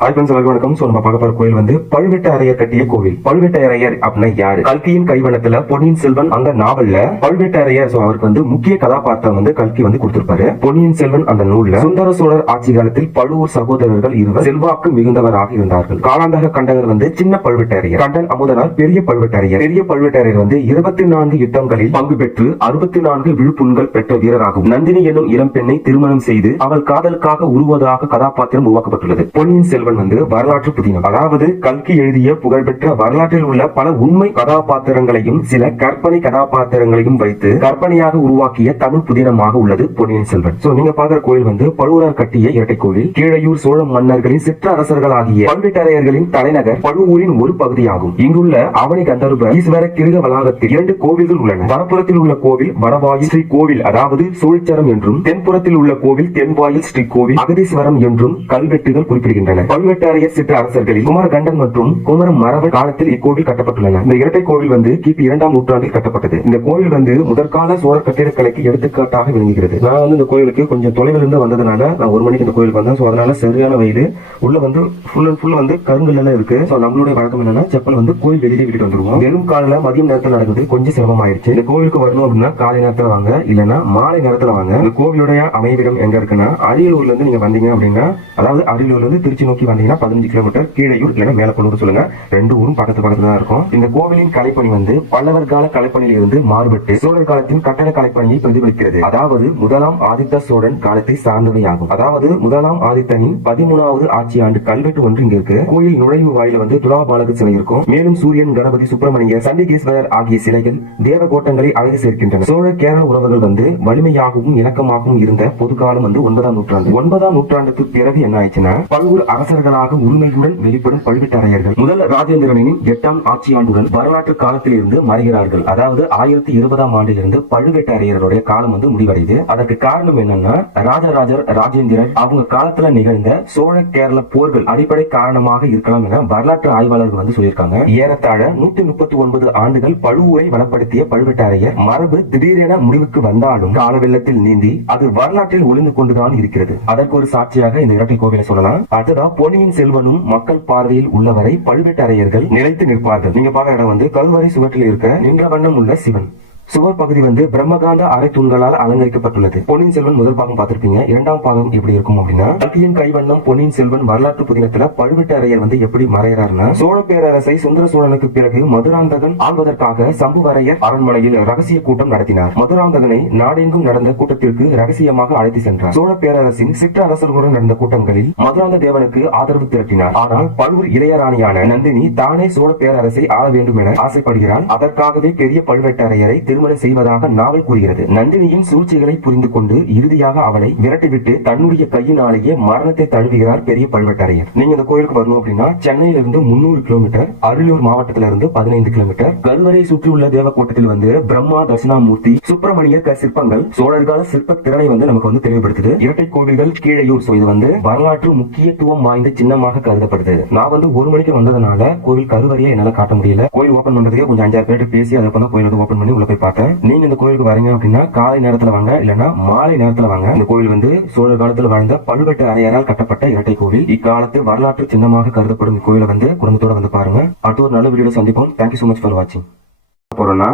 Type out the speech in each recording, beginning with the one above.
Hi friends, எல்லாருக்கும் வணக்கம். So நம்ம பார்க்க போற கோயில் வந்து பழுவேட்டரையர் கட்டிய கோவில். பழுவேட்டரையர் அப்படின்னா யாரு? கல்கியின் கைவண்ணத்துல பொன்னியின் செல்வன் அந்த நாவல்ல பழுவேட்டரையர் அவருக்கு வந்து முக்கிய கதாபாத்திரம் வந்து கல்கி வந்து கொடுத்திருப்பாரு. பொன்னியின் செல்வன் அந்த நூல்ல சுந்தர சோழர் ஆட்சி காலத்தில் பழுவூர் சகோதரர்கள் இருவர் செல்வாக்கு மிகுந்தவராக இருந்தார்கள். காலாந்தக கண்டகர் வந்து சின்ன பழுவேட்டரையர், கண்டன் அமுதனார் பெரிய பழுவேட்டரையர். பெரிய பழுவேட்டரையர் வந்து 24 யுத்தங்களில் பங்கு பெற்று 64 விழுப்புண்கள் பெற்ற வீரராகும். நந்தினி என்னும் இளம் பெண்ணை திருமணம் செய்து அவள் காதலுக்காக உருவதாக கதாபாத்திரம் உருவாக்கப்பட்டுள்ளது. பொன்னியின் செல்வன் வந்து வரலாற்று புதினம், அதாவது கல்கி எழுதிய புகழ்பெற்ற வரலாற்றில் உள்ள பல உண்மை கதாபாத்திரங்களையும் சில கற்பனை கதாபாத்திரங்களையும் வைத்து கற்பனையாக உருவாக்கிய தமிழ் புதினமாக உள்ளது பொன்னியின் செல்வன். சோ நீங்க பார்க்கிற கோயில் வந்து பழுவூரார் கட்டிய இரட்டை கோவில். கீழையூர் சோழ மன்னர்களின் சிற்றரசர்களாகிய பழுவேட்டரையர்களின் தலைநகர் பழுவூரின் ஒரு பகுதியாகும். இங்குள்ள அவனி கந்தர்ப ஈஸ்வர கிருக வளாகத்தில் 2 கோவில்கள் உள்ளன. வடபுறத்தில் உள்ள கோவில் வடவாயில் ஸ்ரீ கோவில், அதாவது சோழிச்சரம் என்றும், தென்புறத்தில் உள்ள கோவில் தென்வாயில் ஸ்ரீ கோவில் அகதீஸ்வரம் என்றும் கல்வெட்டுகள் குறிப்பிடுகின்றன. பழுவேட்டரையர் சிற்ற அரசர்களில் குமரகண்டன் மற்றும் குமர மரவர் காலத்தில் இக்கோவில் கட்டப்பட்டுள்ளன. இந்த இரட்டை கோவில் வந்து கிபி 2ஆம் நூற்றாண்டில் கட்டப்பட்டது. இந்த கோவில் வந்து முதற்கால சோழர் கட்டிடக்கலைக்கு எடுத்துக்காட்டாக விளங்குகிறது. நான் வந்து இந்த கோயிலுக்கு கொஞ்சம் தொலைவில் இருந்து வந்ததுனால நான் 1 மணிக்கு இந்த கோயிலுக்கு வந்தேன். அதனால சரியான வெயில், உள்ள வந்து ஃபுல் அண்ட் ஃபுல் வந்து கருங்கல் எல்லாம் இருக்கு. நம்மளுடைய வழக்கம் என்னன்னா செப்பல் வந்து கோயில் வெளியே விட்டு வந்துருவோம். வெறும் காலையில மதியம் நேரத்தில் நடக்குது கொஞ்சம் சிரமம் ஆயிடுச்சு. இந்த கோவிலுக்கு வரணும் அப்படின்னா காலை நேரத்துல வாங்க, இல்லைன்னா மாலை நேரத்துல வாங்க. இந்த கோவிலுடைய அமைவிடம் எங்க இருக்குன்னா அரியலூர்ல இருந்து நீங்க வந்தீங்க அப்படின்னா, அதாவது அரியலூர்ல இருந்து திருச்சி நோக்கி வந்தீங்கன்னா 15 கிலோமீட்டர், கீழையூர் இல்லைன்னா மேலப்பனூர் சொல்லுங்க, 2 ஊரும் பக்கத்துல தான் இருக்கும். இந்த கோவிலின் கலைப்பணி வந்து பல்லவர் கால கலைப்பணியில் இருந்து மாறுபட்டு சோழர் காலத்தின் கட்டட கலைப்பணியை பிரதிபலிக்கிறது. அதாவது முதலாம் ஆதித்த சோழன் காலத்தை சார்ந்தவையாகும். அதாவது முதலாம் ஆதித்தனின் 13வது ஆட்சி ஆண்டு கல்வெட்டு ஒன்று இங்க இருக்கு. கோயில் நுழைவு வாயில வந்து துலாபாலகர் சிலை இருக்கும். மேலும் சூரியன், கணபதி, சுப்பிரமணியர், சண்டிகேஸ்வரர் ஆகிய சிலைகள் தேவகோட்டங்களை அழகு சேர்க்கின்றன. சோழ கேரள உறவுகள் வந்து வலிமையாகவும் இணக்கமாகவும் இருந்த பொதுகாலம் வந்து 9ஆம் நூற்றாண்டு. 9ஆம் நூற்றாண்டுக்கு பிறகு என்ன ஆயிடுச்சுன்னா, பல்வேறு அரசர்களாக உரிமையுடன் வெளிப்படும் பழுவேட்டரையர்கள் முதல் ராஜேந்திரனின் 8ஆம் ஆட்சி ஆண்டுடன் வரலாற்று காலத்தில் இருந்து மறைகிறார்கள். அதாவது 1020ஆம் ஆண்டிலிருந்து பழுவேட்டரையர்களுடைய காலம் வந்து முடிவடைது. அதற்கு காரணம் என்னன்னா, ராஜராஜர் ராஜேந்திரன் அவங்க காலத்துல நிகழ்ந்த சோழ கேரள போர்கள் அடிப்படை காரணமாக இருக்கலாம் என வரலாற்று ஆய்வாளர்கள் வந்து சொல்லியிருக்காங்க. ஏறத்தாழ 139 ஆண்டுகள் பழுவூரை வளப்படுத்திய பழுவேட்டரையர் மரபு திடீரென முடிவுக்கு வந்தாலும் கால வெள்ளத்தில் நீந்தி அது வரலாற்றில் ஒளிந்து கொண்டுதான் இருக்கிறது. அதற்கு ஒரு சாட்சியாக இந்த இரட்டை கோவிலை சொல்லலாம். அடுத்ததான் பொன்னியின் செல்வனும் மக்கள் பார்வையில் உள்ளவரை பழுவேட்டரையர்கள் நிலைத்து நிற்பார்கள். நீங்க பார்க்கிற இடம் வந்து கல்வரை சுவற்றில் இருக்க நின்ற வண்ணம் உள்ள சிவன். சுவர் பகுதி வந்து பிரம்மகாந்த அரை தூண்களால் அலங்கரிக்கப்பட்டுள்ளது. பொன்னியின் செல்வன் முதல் பாகம் பார்த்திருப்பீங்க. 2ஆம் பாகம் எப்படி இருக்கும் அப்படின்னா, கல்கியின் கைவண்ணம் பொன்னியின் செல்வன் வரலாற்று புதினத்துல பழுவேட்டரையர் வந்து எப்படி மறைகிறார்னா, சோழ பேரரசை சுந்தர சோழனுக்கு பிறகு மதுராந்தகன் ஆள்வதற்காக சம்புவரையர் அரண்மனையில் ரகசிய கூட்டம் நடத்தினார். மதுராந்தகனை நாடெங்கும் நடந்த கூட்டத்திற்கு ரகசியமாக அழைத்து சென்றார். சோழ பேரரசின் சிற்ற அரசர்களுடன் நடந்த கூட்டங்களில் மதுராந்த தேவனுக்கு ஆதரவு திரட்டினார். ஆனால் பழுவூர் இளையராணியான நந்தினி தானே சோழ பேரரசை ஆள வேண்டும் என ஆசைப்படுகிறார். அதற்காகவே பெரிய பழுவேட்டரையரை திருமணம் செய்வதாக நாவல் கூறுகிறது. நந்தினியின் சூழ்ச்சிகளை புரிந்து கொண்டு இறுதியாக அவளை விரட்டிவிட்டு தன்னுடைய கையினாலேயே மரணத்தை தழுவுகிறார் பெரிய பழுவேட்டரையர். நீங்க இந்த கோயிலுக்கு வரணும் அப்படின்னா சென்னையிலிருந்து 300 கிலோமீட்டர், அரியலூர் மாவட்டத்திலிருந்து 15 கிலோமீட்டர். கல்வரை சுற்றியுள்ள தேவக்கோட்டத்தில் வந்து பிரம்மா, தட்சிணாமூர்த்தி, சுப்பிரமணியர் சிற்பங்கள் சோழர்கால சிற்ப திறனை வந்து நமக்கு வந்து தெளிவுபடுத்துது. இரட்டை கோவில்கள் கீழையூர். இது வந்து வரலாற்று முக்கியத்துவம் வாய்ந்த சின்னமாக கருதப்படுது. நான் வந்து 1 மணிக்கு வந்ததுனால கோவில் கருவறையை என்னால காட்ட முடியல. கோயில் ஓபன் பண்றதுக்கு கொஞ்சம் 5-6 பேர் பேசி அதுக்கப்புறம் கோயில் வந்து ஓபன் பண்ணி உள்ள போய் பார்த்தேன். நீங்க இந்த கோயிலுக்கு வரீங்க அப்படின்னா காலை நேரத்துல வாங்க, இல்லன்னா மாலை நேரத்துல வாங்க. இந்த கோயில் வந்து சோழர் காலத்தில் வாழ்ந்த பழுவேட்டரையரால் கட்டப்பட்ட இரட்டை கோவில். இக்காலத்து வரலாற்று சின்னமாக கருதப்படும் கோயிலை வந்து குடும்பத்தோட வந்து பாருங்க. அடுத்த ஒரு நல்ல வீடியோ சந்திப்போம். தேங்க்யூ சோ மச் ஃபார் வாட்சிங்.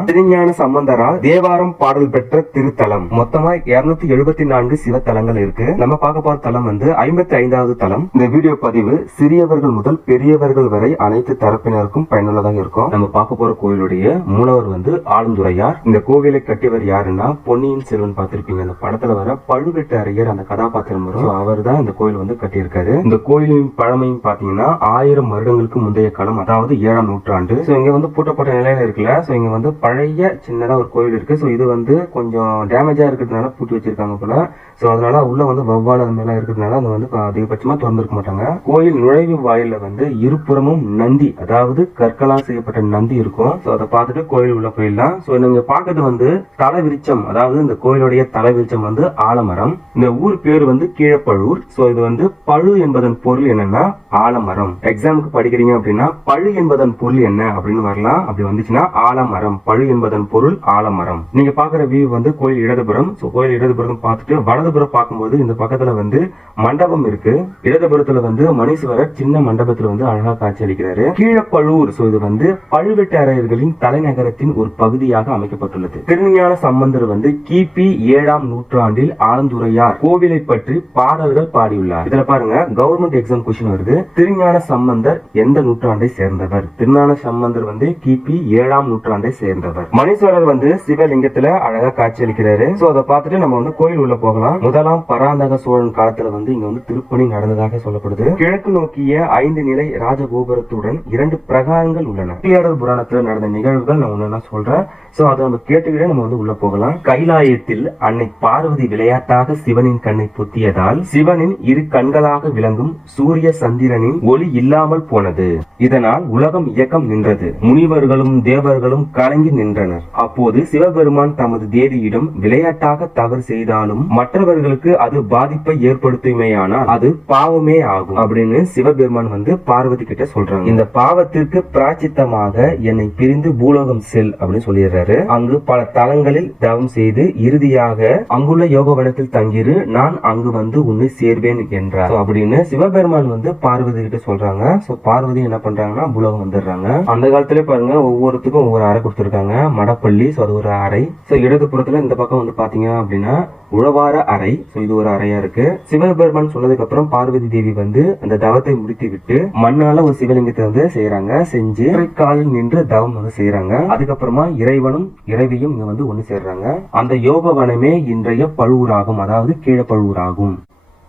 திருஞான சம்பந்தரால் தேவாரம் பாடல் பெற்ற திருத்தலம். மொத்தமா 274 சிவத்தலங்கள் இருக்கு. நம்ம பார்க்க போற தலம் வந்து 55வது தலம். இந்த வீடியோ பதிவு சிறியவர்கள் முதல் பெரியவர்கள் வரை அனைத்து தரப்பினருக்கும் பயனுள்ளதாக இருக்கும். நம்ம பார்க்க போற கோயிலுடைய மூலவர் வந்து ஆளுந்துரையார். இந்த கோவிலை கட்டியவர் யாருன்னா பொன்னியின் செல்வன் பார்த்திருப்பீங்க. அந்த படத்துல வர பழுவேட்டரையர் அந்த கதாபாத்திரம் வரும். அவர் தான் இந்த கோயில் வந்து கட்டியிருக்காரு. இந்த கோயிலின் பழமையும் பாத்தீங்கன்னா 1000 வருடங்களுக்கு முந்தைய காலம், அதாவது 7ஆம் நூற்றாண்டு. இங்க வந்து பூட்டப்பட்ட நிலையில இருக்குல்ல. இங்க வந்து பழைய சின்னதா ஒரு கோயில் இருக்கு. இது வந்து கொஞ்சம் டேமேஜா இருக்கிறதுனால பூட்டி வச்சிருக்காங்க போல. அதனால உள்ள வந்து வவ்வால் அது மேல இருக்கிறதுனால அது வந்து அதிகபட்சமா திறந்திருக்க மாட்டாங்க. கோயில் நுழைவு வாயில வந்து இருபுறமும் நந்தி, அதாவது கற்களால் செய்யப்பட்ட நந்தி இருக்கும். அதை பார்த்துட்டு கோயில் உள்ள போயிடலாம். நீங்க பாக்குறது வந்து தலைவிருச்சம், அதாவது இந்த கோயிலுடைய தலைவிருச்சம் வந்து ஆலமரம். இந்த ஊர் பேர் வந்து கீழப்பழுவூர். இது வந்து பழு என்பதன் பொருள் என்னன்னா ஆலமரம். எக்ஸாமுக்கு படிக்கிறீங்க அப்படின்னா பழு என்பதன் பொருள் என்ன அப்படின்னு வரலாம். அப்படி வந்துச்சுன்னா ஆலமரம். ஆலமரம். பழு என்பதன் பொருள் ஆலமரம். நீங்க பாக்குற வியூ வந்து கோயில் இடதுபுறம். கோயில் இடதுபுறம் பார்த்துட்டு வலதுபுறம் பார்க்கும்போது இந்த பக்கத்துல வந்து மண்டபம் இருக்கு. இடதுபுறத்துல வந்து மணீஸ்வரர் சின்ன மண்டபத்துல வந்து அழகா காட்சி அளிக்கிறாரு. கீழப்பழுவூர் இது வந்து பழுவேட்டரையர்களின் தலைநகரத்தின் ஒரு பகுதியாக அமைக்கப்பட்டுள்ளது. திருஞான சம்பந்தர் வந்து கிபி 7ஆம் நூற்றாண்டில் ஆலந்துறையார் கோவிலை பற்றி பாடல்கள் பாடியுள்ளார். இதுல பாருங்க கவர்மெண்ட் எக்ஸாம் கொஸ்டின் வருது. திருஞான சம்பந்தர் எந்த நூற்றாண்டை சேர்ந்தவர்? திருஞான சம்பந்தர் வந்து கிபி 7ஆம் நூற்றாண்டை சேர்ந்தவர். மணீஸ்வரர் வந்து சிவலிங்கத்துல அழகா காட்சி அளிக்கிறாரு. சோ அதை பார்த்துட்டு நம்ம வந்து கோயில் உள்ள போகலாம். முதலாம் பராந்தக சோழன் காலத்துல வந்து இங்க வந்து திருப்பணி நடந்ததாக சொல்லப்படுது. கிழக்கு நோக்கிய 5 நிலை ராஜகோபுரத்துடன் 2 பிரகாரங்கள் உள்ளன. திருவிளையாடல் புராணத்துல நடந்த நிகழ்வுகள் நான் ஒண்ணு சொல்றேன். சோ அதை நம்ம கேட்டுக்கிட்டே நம்ம வந்து உள்ள போகலாம். கைலாயத்தில் அன்னை பார்வதி விளையாட்டாக சிவனின் கண்ணை பொத்தியதால் சிவனின் 2 கண்களாக விளங்கும் சூரிய சந்திரனின் ஒளி இல்லாமல் போனது. இதனால் உலகம் இயக்கம் நின்றது. முனிவர்களும் தேவர்களும் கலங்கி நின்றனர். அப்போது சிவபெருமான் தமது தேவியிடம் விளையாட்டாக தவறு செய்தாலும் மற்றவர்களுக்கு அது பாதிப்பை ஏற்படுத்துமையானால் அது பாவமே ஆகும் அப்படின்னு சிவபெருமான் வந்து பார்வதி கிட்ட சொல்றாங்க. இந்த பாவத்திற்கு பிராச்சித்தமாக என்னை பிரிந்து பூலோகம் செல் அப்படின்னு சொல்லிடுறாரு. அங்கு பல தலங்களில் தவம் செய்து இறுதியாக அங்குள்ள யோகவனத்தில் தங்கிரு, நான் அங்கு வந்து உன்னை சேர்வேன் என்றார் அப்படின்னு சிவபெருமான் வந்து பார்வதி கிட்ட சொல்றாங்க. சோ பார்வதி என்ன பண்றாங்கன்னா பூலோகம் வந்துடுறாங்க. அந்த காலத்திலே பாருங்க ஒவ்வொருத்துக்கும் ஒவ்வொரு அறை கொடுத்திருக்காங்க. மடப்பள்ளி அது ஒரு அறை. சோ இடதுபுறத்துல இந்த பக்கம் வந்து பாத்தீங்க அப்படின்னா உழவார அறை. இது ஒரு அறையா இருக்கு. சிவபெருமான் சொன்னதுக்கு அப்புறம் பார்வதி தேவி வந்து அந்த தவத்தை முடித்து விட்டு மண்ணால ஒரு சிவலிங்கத்தை வந்து செய்யறாங்க. செஞ்சு காலில் நின்று தவம் வந்து செய்யறாங்க. அதுக்கப்புறமா இறைவனும் இறைவியும் இங்க வந்து ஒண்ணு சேர்றாங்க. அந்த யோகவனமே இன்றைய பழுவூராகும், அதாவது கீழே பழுவூராகும்.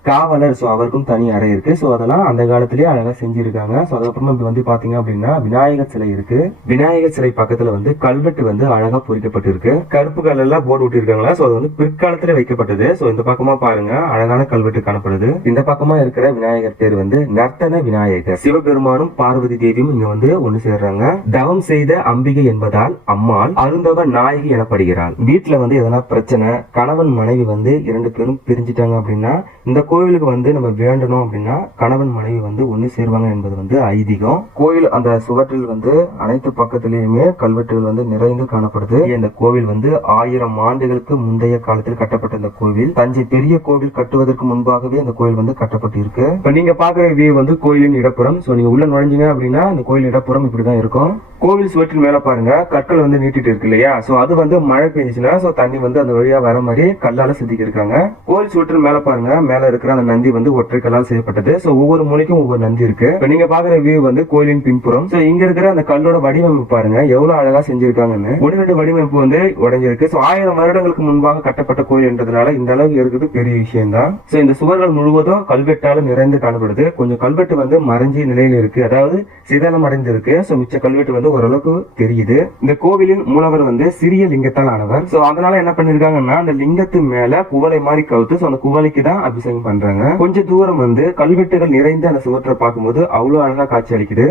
காவலர் அவருக்கும் தனி அறை இருக்கு. அதெல்லாம் அந்த காலத்திலேயே அழகா செஞ்சிருக்காங்க. அதுக்கப்புறமா இப்ப வந்து பாத்தீங்க அப்படின்னா விநாயகர் சிலை இருக்கு. விநாயகர் சிலை பக்கத்துல வந்து கல்வெட்டு வந்து அழகா பொறிக்கப்பட்டு இருக்கு. கருப்பு கல்ல போர்டு விட்டிருக்காங்களா. அது வந்து பிற்காலத்துல வைக்கப்பட்டது. இந்த பக்கமா பாருங்க அழகான கல்வெட்டு காணப்படுது. இந்த பக்கமா இருக்கிற விநாயகர் பேர் வந்து நர்த்தன விநாயகர். சிவபெருமானும் பார்வதி தேவியும் இங்க வந்து ஒண்ணு சேர்றாங்க. தவம் செய்த அம்பிகை என்பதால் அம்மாள் அருந்தவ நாயகி எனப்படுகிறாள். வீட்டுல வந்து எதனா பிரச்சனை, கணவன் மனைவி வந்து 2 பேரும் பிரிஞ்சுட்டாங்க அப்படின்னா இந்த கோயிலுக்கு வந்து நம்ம வேண்டணும் அப்படின்னா கணவன் மனைவி வந்து ஒண்ணு சேருவாங்க என்பது வந்து ஐதீகம். கோயில் அந்த சுவற்றில் வந்து அனைத்து பக்கத்திலேயுமே கல்வெட்டுகள் வந்து நிறைந்து காணப்படுது. இந்த கோவில் வந்து 1000 ஆண்டுகளுக்கு முந்தைய காலத்தில் கட்டப்பட்ட இந்த கோவில் தஞ்சை பெரிய கோவில் கட்டுவதற்கு முன்பாகவே இந்த கோயில் வந்து கட்டப்பட்டு இருக்கு. இப்ப நீங்க பாக்குற வியூ வந்து கோயிலின் இடப்புறம். நீங்க உள்ள நுழைஞ்சீங்க அப்படின்னா இந்த கோயில் இடப்புறம் இப்படிதான் இருக்கும். கோவில் சுவற்றின் மேல பாருங்க கற்கள் வந்து நீட்டிட்டு இருக்கு இல்லையா. அது வந்து மழை பெஞ்சுச்சுன்னா தண்ணி வந்து அந்த வழியா வர மாதிரி கல்லால செதுக்கி இருக்காங்க. கோவில் சுவற்றின் மேல பாருங்க மேல இருக்கிற அந்த நந்தி வந்து ஒற்றை கல்லால் செய்யப்பட்டது. ஒவ்வொரு மூலைக்கும் ஒவ்வொரு நந்தி இருக்கு. நீங்க பாக்குற வியூ வந்து கோயிலின் பின்புறம். இங்க இருக்கிற அந்த கல்லோட வடிவமைப்பு பாருங்க எவ்வளவு அழகா செஞ்சிருக்காங்கன்னு. 1-2 வடிவமைப்பு வந்து உடைஞ்சிருக்கு. 1000 வருடங்களுக்கு முன்பாக கட்டப்பட்ட கோயில் என்றதுனால இந்த அளவுக்கு இருக்குது பெரிய விஷயம் தான். இந்த சுவர்கள் முழுவதும் கல்வெட்டால நிறைந்து காணப்படுது. கொஞ்சம் கல்வெட்டு வந்து மறைஞ்சி நிலையில இருக்கு, அதாவது சிதலம் அடைந்து இருக்கு. மிச்ச கல்வெட்டு வந்து ஓரளவுக்கு தெரியுது. இந்த கோவிலின் மூலவர் வந்து சிறிய லிங்கத்தால் ஆனவர். அதனால என்ன பண்ணிருக்காங்கன்னா அந்த லிங்கத்து மேல குவளை மாதிரி கவுத்து அந்த குவளைக்கு தான் அபிஷேகம் பண்றாங்க. கொஞ்ச தூரம் வந்து கல்வெட்டுகள் நிறைந்த அந்த சுவற்றை பார்க்கும்போது அவ்வளவு அழகா காட்சி அளிக்குது.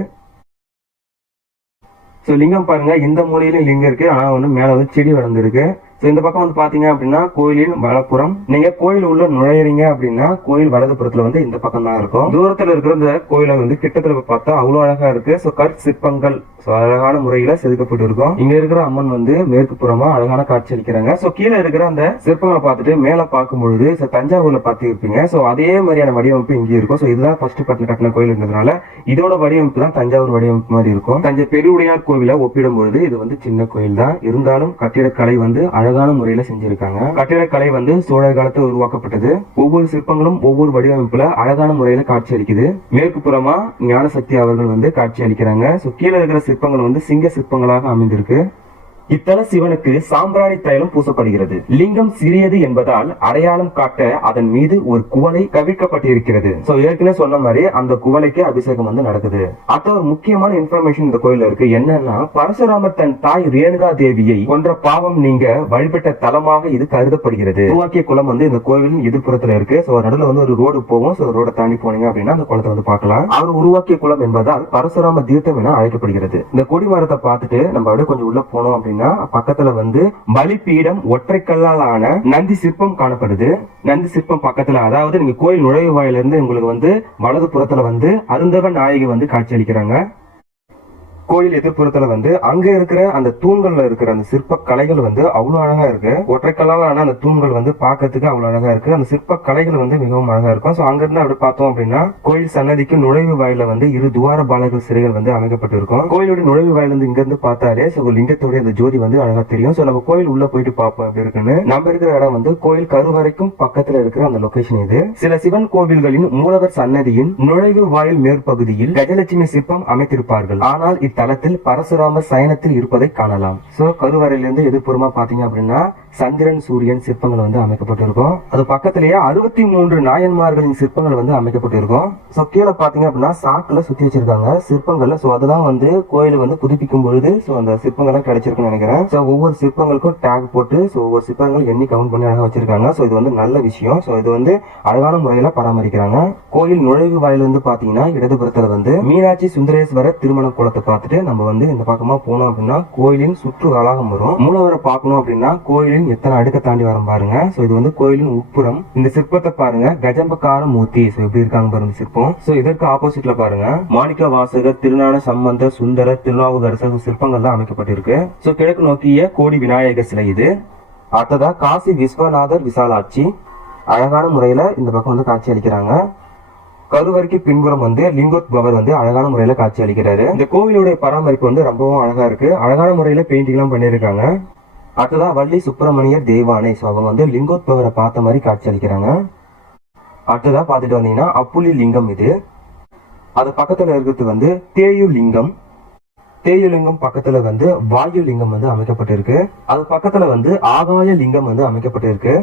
லிங்கம் பாருங்க இந்த மூலையிலும் லிங்கம் இருக்கு. ஆனா வந்து மேல வந்து செடி வளர்ந்துருக்கு. இந்த பக்கம் வந்து பாத்தீங்க அப்படின்னா கோயிலின் வலப்புறம். நீங்க கோயில் உள்ள நுழையறீங்க அப்படின்னா கோயில் வலதுபுறத்துல வந்து இந்த பக்கம் தான் இருக்கும். தூரத்துல இருக்கிற இந்த கோயிலை வந்து கிட்டத்துல பார்த்தா அவ்வளவு அழகா இருக்கு. கற்சிற்பங்கள் அழகான முறையில செதுக்கப்பட்டு இருக்கும். இங்க இருக்கிற அம்மன் வந்து மேற்கு புறமா அழகான காட்சி அளிக்கிறாங்க. கீழே இருக்கிற அந்த சிற்பங்களை பார்த்துட்டு மேல பார்க்கும் பொழுது தஞ்சாவூர்ல பார்த்து இருப்பீங்க. அதே மாதிரியான வடிவமைப்பு இங்கே இருக்கும். இதுதான் ஃபர்ஸ்ட் பட்டின கட்டின கோயில்ன்றதுனால இதோட வடிவமைப்பு தான் தஞ்சாவூர் வடிவமைப்பு மாதிரி இருக்கும். தஞ்சை பெருவுடையார் கோவிலை ஒப்பிடும் பொழுது இது வந்து சின்ன கோயில் தான். இருந்தாலும் கட்டிடக்கலை வந்து அழகான முறையில செஞ்சிருக்காங்க. கட்டிடக்கலை வந்து சோழர் காலத்தில் உருவாக்கப்பட்டது. ஒவ்வொரு சிற்பங்களும் ஒவ்வொரு வடிவமைப்புல அழகான முறையில காட்சி அளிக்குது. மேற்கு புறமா ஞான சக்தி அவர்கள் வந்து காட்சி அளிக்கிறாங்க. கீழே இருக்கிற சிற்பங்கள் வந்து சிங்க சிற்பங்களாக அமைந்திருக்கு. இத்தல சிவனுக்கு சாம்பிராணி தைலம் பூசப்படுகிறது. லிங்கம் சிறியது என்பதால் அடையாளம் காட்ட அதன் மீது ஒரு குவளை கவிழ்க்கப்பட்டிருக்கிறது. ஏற்கனவே சொன்ன மாதிரி அந்த குவளைக்கு அபிஷேகம் வந்து நடக்குது. அடுத்த ஒரு முக்கியமான இன்ஃபர்மேஷன் இந்த கோயில்ல இருக்கு. என்னன்னா பரசுராமர் தன் தாய் ரேணுகா தேவியை கொன்ற பாவம் நீங்க வழிபட்ட தலமாக இது கருதப்படுகிறது. உருவாக்கிய குளம் வந்து இந்த கோவிலின் எதிர்ப்புறத்துல இருக்கு. நடுவில் வந்து ஒரு ரோடு போகும். ரோட தாண்டி போனீங்க அப்படின்னா அந்த குளத்தை வந்து பார்க்கலாம். அவர் உருவாக்கிய குளம் என்பதால் பரசுராம தீர்த்தம் என அழைக்கப்படுகிறது. இந்த கொடிமரத்தை பார்த்துட்டு நம்ம அப்படியே கொஞ்சம் உள்ள போனோம் அப்படின்னா பக்கத்துல வந்து பலிபீடம் ஒற்றை கல்லால் ஆன நந்தி சிற்பம் காணப்படுது. நந்தி சிற்பம் பக்கத்துல, அதாவது நீங்க கோயில் நுழைவு வாயில இருந்து உங்களுக்கு வந்து வலது புறத்துல வந்து அருந்தவ நாயகி வந்து காட்சி அளிக்கிறாங்க. கோயில் எதிர்ப்புறத்துல வந்து அங்க இருக்கிற அந்த தூண்கள்ல இருக்கிற அந்த சிற்ப கலைகள் வந்து அவ்வளவு அழகா இருக்கு. ஒற்றைக்கல்லால் ஆன அந்த தூண்கள் வந்து பார்க்கறதுக்கு அவ்வளவு அழகா இருக்கு. அந்த சிற்ப கலைகள் வந்து மிகவும் அழகா இருக்கும். சோ அங்க இருந்து அப்படி பார்த்தோம் அப்படின்னா கோயில் சன்னதிக்கு நுழைவு வாயில வந்து இரு துவார பாலகர் சிலைகள் வந்து அமைக்கப்பட்டு இருக்கும். கோயிலோட நுழைவு வாயில இருந்து இங்க இருந்து பார்த்தாலே லிங்கத்தோட அந்த ஜோதி வந்து அழகா தெரியும். சோ நம்ம கோயில் உள்ள போயிட்டு பார்ப்போம் அப்படி இருக்குன்னு. நம்ம இருக்கிற இடம் வந்து கோயில் கருவறைக்கும் பக்கத்துல இருக்கிற அந்த லொகேஷன் இது. சில சிவன் கோவில்களின் மூலவர் சன்னதியின் நுழைவு வாயில் மேற்பகுதியில் கஜலட்சுமி சிற்பம் அமைத்திருப்பார்கள். ஆனால் தளத்தில் பரசுராமர் சயனத்தில் இருப்பதை காணலாம். சோ கருவறையிலிருந்து எதிர்ப்புறமா பாத்தீங்க அப்படின்னா சந்திரன் சூரியன் சிற்பங்கள் வந்து அமைக்கப்பட்டிருக்கும். அது பக்கத்திலேயே 63 நாயன்மார்களின் சிற்பங்கள் வந்து அமைக்கப்பட்டிருக்கும். சோ கீழே பாத்தீங்க அப்படின்னா சாக்குல சுத்தி வச்சிருக்காங்க சிற்பங்கள்ல. சோ அதெல்லாம் வந்து கோயில வந்து புதுப்பிக்கும் பொழுது சோ அந்த சிற்பங்கள்லாம் கிடைச்சிருக்குன்னு நினைக்கிறேன். சோ ஒவ்வொரு சிற்பங்களுக்கும் டேக் போட்டு சோ ஒவ்வொரு சிற்பங்கள் எண்ணி கவுண்ட் பண்ணி அழகா வச்சிருக்காங்க. சோ இது வந்து நல்ல விஷயம். சோ இது வந்து அழகான முறையில பராமரிக்கிறாங்க. கோயில் நுழைவு வாயில இருந்து பாத்தீங்கன்னா இடதுபுறத்துல வந்து மீனாட்சி சுந்தரேஸ்வரர் திருமண கோலத்தை பார்த்துட்டு நம்ம வந்து இந்த பக்கமா போனோம் அப்படின்னா கோயிலின் சுற்று வளாகம் வரும். மூலவரை பார்க்கணும் அப்படின்னா கோயிலின் எத்தனை அடுக்க தாண்டி வரும் பாருங்க. சோ இது வந்து கோயிலின் உட்புறம். இந்த சிற்பத்தை பாருங்க, கஜம்பகார மூர்த்தி. சோ எப்படி இருக்காங்க பாருங்க சிற்பம். சோ இதற்கு ஆப்போசிட்ல பாருங்க மாணிக்க வாசகர், திருஞான சம்பந்தர், சுந்தரர், திருநாவுக்கரசர் சிற்பங்கள் தான் அமைக்கப்பட்டிருக்கு. சோ கிழக்கு நோக்கிய கோடி விநாயகர் சிலை இது. அடுத்ததா காசி விஸ்வநாதர் விசாலாட்சி அழகான முறையில இந்த பக்கம் வந்து காட்சி அளிக்கிறாங்க. கருவறைக்கு பின்புறம் வந்து லிங்கோத்பவர் வந்து அழகான முறையில காட்சி அளிக்கிறாரு. இந்த கோவிலுடைய பராமரிப்பு வந்து ரொம்பவும் அழகா இருக்கு. அழகான முறையில பெயிண்டிங் எல்லாம் பண்ணிருக்காங்க. அடுத்ததா வள்ளி சுப்பிரமணியர் தேவானை. சோ அவங்க வந்து லிங்கோத்பவரை பார்த்த மாதிரி காட்சி அளிக்கிறாங்க. அடுத்ததா பாத்துட்டு வந்தீங்கன்னா அப்புலி லிங்கம் இது. அது பக்கத்துல இருக்கிறது வந்து தேயு லிங்கம். தேயு லிங்கம் பக்கத்துல வந்து வாயு லிங்கம் வந்து அமைக்கப்பட்டிருக்கு. அது பக்கத்துல வந்து ஆகாய லிங்கம் வந்து அமைக்கப்பட்டிருக்கு.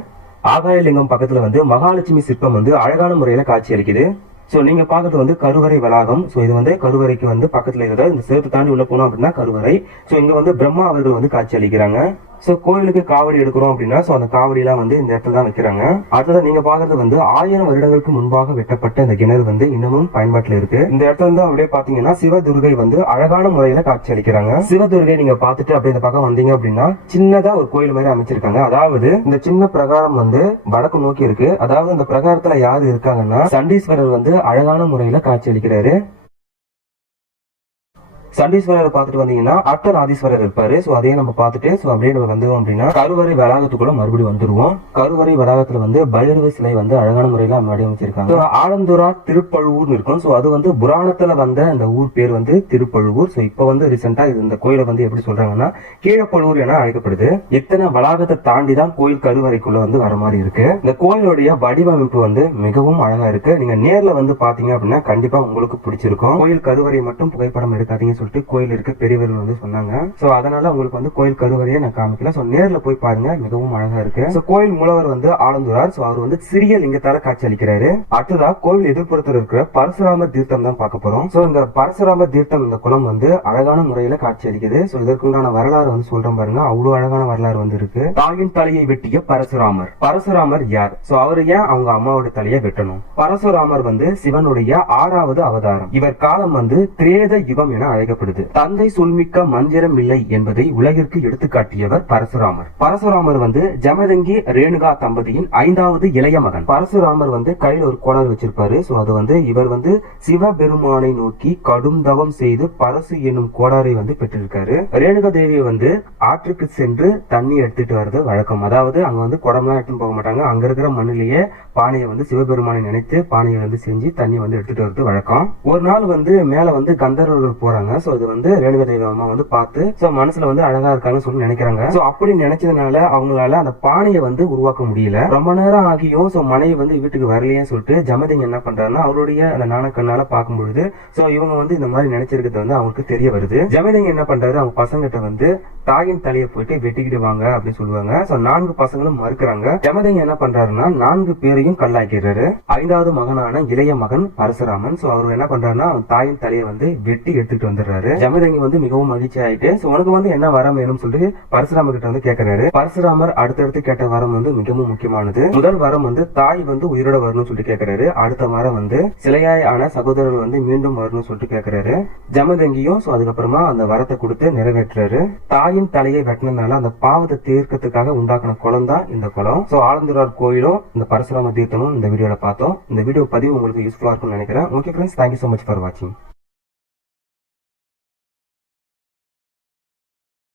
ஆகாய லிங்கம் பக்கத்துல வந்து மகாலட்சுமி சிற்பம் வந்து அழகான முறையில காட்சி அளிக்குது. சோ நீங்க பாக்குறது வந்து கருவறை வளாகம். சோ இது வந்து கருவறைக்கு வந்து பக்கத்துல இருக்கிற இந்த சேர்த்து தாண்டி உள்ள போனோம் அப்படின்னா கருவறை. சோ இங்க வந்து பிரம்மா அவர்கள் வந்து காட்சி அளிக்கிறாங்க. சோ கோயிலுக்கு காவடி எடுக்கிறோம் அப்படின்னா சோ அந்த காவடி எல்லாம் வந்து இந்த இடத்துல தான் வைக்கிறாங்க. அடுத்ததான் நீங்க பாக்குறது வந்து 1000 வருடங்களுக்கு முன்பாக வெட்டப்பட்ட இந்த கிணறு வந்து இன்னமும் பயன்பாட்டுல இருக்கு. இந்த இடத்துல இருந்து அப்படியே பாத்தீங்கன்னா சிவதுர்கை வந்து அழகான முறையில காட்சி அளிக்கிறாங்க. சிவதுர்கை நீங்க பாத்துட்டு அப்படியே இந்த பக்கம் வந்தீங்க அப்படின்னா சின்னதா ஒரு கோயில் மாதிரி அமைச்சிருக்காங்க. அதாவது இந்த சின்ன பிரகாரம் வந்து வடக்கு நோக்கி இருக்கு. அதாவது இந்த பிரகாரத்துல யாரு இருக்காங்கன்னா சண்டீஸ்வரர் வந்து அழகான முறையில காட்சி அளிக்கிறாரு. சண்டீஸ்வரர் பார்த்துட்டு வந்தீங்கன்னா அர்த்தநாதீஸ்வரர் இருப்பாரு. சோ அதையும் நம்ம பார்த்துட்டு சோ அப்படியே நம்ம வந்தோம் அப்படின்னா கருவறை வளாகத்துக்குள்ள மறுபடியும் வந்துருவோம். கருவறை வளாகத்துல வந்து பைரவ சிலை வந்து அழகான முறையில வடிவமைச்சிருக்காங்க. ஆலந்துரா திருப்பழுவூர் இருக்கும். சோ அது வந்து புராணத்துல வந்த அந்த ஊர் பேர் வந்து திருப்பழுவூர். சோ இப்ப வந்து ரீசெண்டா இந்த கோயிலை வந்து எப்படி சொல்றாங்கன்னா கீழப்பழுவூர் என அழைக்கப்படுது. இத்தனை வளாகத்தை தாண்டி தான் கோயில் கருவறைக்குள்ள வந்து வர மாதிரி இருக்கு. இந்த கோயிலுடைய வடிவமைப்பு வந்து மிகவும் அழகா இருக்கு. நீங்க நேர்ல வந்து பாத்தீங்க அப்படின்னா கண்டிப்பா உங்களுக்கு பிடிச்சிருக்கும். கோயில் கருவறை மட்டும் புகைப்படம் எடுக்காதீங்க சொல்லிட்டு கோயில் இருக்க பெரியவர்கள் வந்து சொன்னாங்க. சோ அதனால உங்களுக்கு வந்து கோயில் கருவறையை நான் காமிக்கல. சோ நேர்ல போய் பாருங்க, மிகவும் அழகா இருக்கு. சோ கோயில் மூலவர் வந்து ஆலந்துரார். சோ அவர் வந்து சிறிய லிங்கத்தால காட்சி அளிக்கிறாரு. அடுத்ததா கோயில் எதிர்ப்புறத்தில் இருக்கிற பரசுராமர் தீர்த்தம் தான் பார்க்க போறோம். சோ இந்த பரசுராமர் தீர்த்தம் இந்த குளம் வந்து அழகான முறையில காட்சி அளிக்குது. சோ இதற்குண்டான வரலாறு வந்து சொல்றேன் பாருங்க. அவ்வளவு அழகான வரலாறு வந்து இருக்கு. தாயின் தலையை வெட்டிய பரசுராமர். பரசுராமர் யார்? சோ அவரு ஏன் அவங்க அம்மாவோட தலையை வெட்டணும்? பரசுராமர் வந்து சிவனுடைய 6வது அவதாரம். இவர் காலம் வந்து திரேத யுகம் என அழைக்கப்படுது. தந்தை சொல்மிக்க மந்திரம் இல்லை என்பதை உலகிற்கு எடுத்துக்காட்டியவர் பரசுராமர். பரசுராமர் வந்து ஜமதங்கி ரேணுகா தம்பதியின் 5வது இளைய மகன். பரசுராமர் வந்து கையில ஒரு கோடாரி வச்சிருப்பாரு. சோ அது வந்து இவர் வந்து சிவபெருமானை நோக்கி கடும் தவம் செய்து பரசு என்னும் கோடாரை வந்து பெற்றிருக்காரு. ரேணுகா தேவி வந்து ஆற்றுக்கு சென்று தண்ணி எடுத்துட்டு வர்றது வழக்கம். அதாவது அங்க வந்து குடம்லாம் எடுத்துட்டு போக மாட்டாங்க. அங்க இருக்கிற மண்ணிலேயே பானையை வந்து சிவபெருமானை நினைத்து பானையை வந்து செஞ்சு தண்ணி வந்து எடுத்துட்டு வர்றது வழக்கம். ஒரு நாள் வந்து மேல வந்து கந்தர்வர்கள் போறாங்க. சோ இது வந்து ரேணுகா தேவி அம்மா வந்து பார்த்து சோ மனசுல வந்து அழகா இருக்காங்கன்னு சொல்லி நினைக்கிறாங்க. சோ அப்படி நினைச்சதுனால அவங்களால அந்த பானையை வந்து உருவாக்க முடியல. ரொம்ப நேரம் ஆகியும் சோ மனைவி வந்து வீட்டுக்கு வரலையே சொல்லிட்டு ஜமதங்கி என்ன பண்றாருன்னா அவருடைய அந்த நாணக்கண்ணால பார்க்கும் பொழுது சோ இவங்க வந்து இந்த மாதிரி நினைச்சிருக்கிறது வந்து அவங்களுக்கு தெரிய வருது. ஜமதங்கி என்ன பண்றாரு, அவங்க பசங்கிட்ட வந்து தாயின் தலையை போயிட்டு வெட்டிக்கிட்டு வாங்க அப்படின்னு சொல்லுவாங்க. சோ 4 பசங்களும் மறுக்கிறாங்க. ஜமதங்கி என்ன பண்றாருன்னா 4 பேரையும் கல்லாக்கிறாரு. 5வது மகனான இளைய மகன் பரசுராமன். சோ அவர் என்ன பண்றாருன்னா அவன் தாயின் தலையை வந்து வெட்டி எடுத்துட்டு வந்துடுறாரு. ஜமதங்கி வந்து மிகவும் மகிழ்ச்சி ஆயிட்டு உனக்கு வந்து என்ன வரம் வேணும் சொல்லிட்டு பரசுராமர் கிட்ட வந்து கேட்கிறாரு. பரசுராமர் அடுத்தடுத்து கேட்ட வரம் வந்து மிகவும் முக்கியமானது. முதல் வரம் வந்து தாய் வந்து உயிரோட வரணும்னு சொல்லிட்டு கேட்கிறாரு. அடுத்த வரம் வந்து சிலையாய் ஆன சகோதரர்கள் வந்து மீண்டும் வரணும்னு சொல்லிட்டு கேட்கிறாரு. ஜமதங்கியும் அதுக்கப்புறமா அந்த வரத்தை கொடுத்து நிறைவேற்றுறாரு. தாயின் தலையை வெட்டினதுனால அந்த பாவத்தை தீர்க்கறதுக்காக உண்டாக்குன குளம் தான் இந்த குளம். சோ ஆலந்துரார் கோயிலும் இந்த பரசுராம தீர்த்தமும் இந்த வீடியோல பார்த்தோம். இந்த வீடியோ பதிவு உங்களுக்கு யூஸ்ஃபுல்லா இருக்கும்னு நினைக்கிறேன். Okay friends, thank you so much for watching.